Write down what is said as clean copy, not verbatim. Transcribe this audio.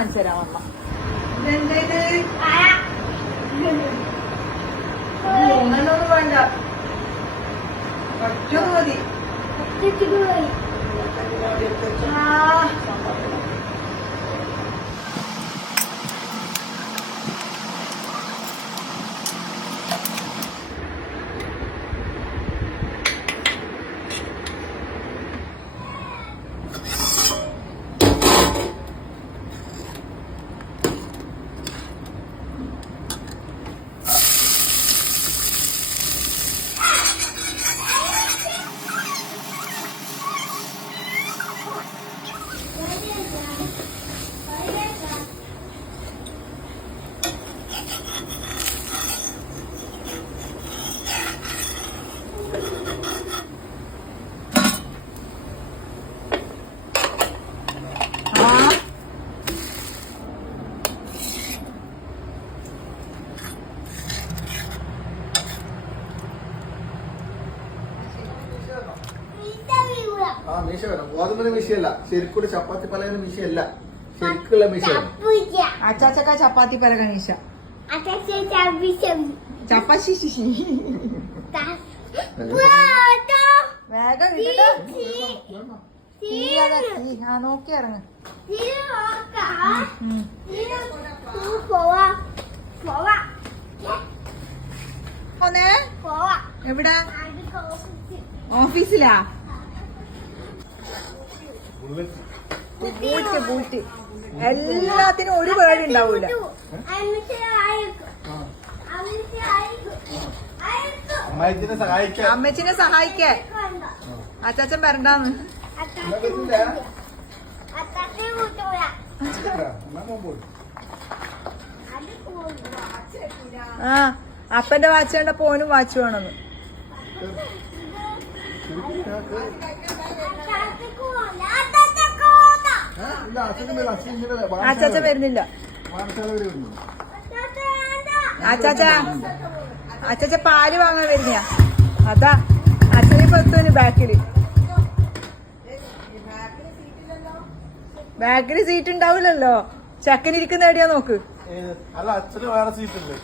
കാണിച്ചു തരാം അമ്മ. മൂന്നെണ്ണൊന്നും വേണ്ട, ഒറ്റ മതി. മീശ വേണം. ഗോതമ്പിന് മീശയല്ല, ശരിക്കുള്ള ചപ്പാത്തി പലകിന് മീശയല്ല, ശരിക്കുള്ള മീശ വേണം. അച്ചാച്ചക്ക ചപ്പാത്തി പരക മീശ. ചപ്പാത്തി വേഗം നോക്കി ഇറങ്ങ്. എവിടെ? ഓഫീസിലാ? ബൂട്ട് എല്ലാത്തിനും ഒരു പേടി ഉണ്ടാവൂല. അമ്മച്ചിനെ സഹായിക്കേ. അച്ചാച്ചൻ വരണ്ടാന്ന്. ആ അപ്പന്റെ വാച്ച് വേണ്ട, പോനും വാച്ച് വേണമെന്ന്. അച്ചാച്ചൻ വരുന്നില്ല. അച്ചാച്ച പാല് വാങ്ങാൻ വരുന്ന. അതാ അച്ഛനെ പത്തുവിന് ബാക്കില്. ബാക്കില് സീറ്റ് ഉണ്ടാവില്ലല്ലോ. ചക്കനിരിക്കുന്ന എവിടെയാ നോക്ക്. അല്ല, അച്ഛന് വേറെ സീറ്റ് ഉണ്ട്.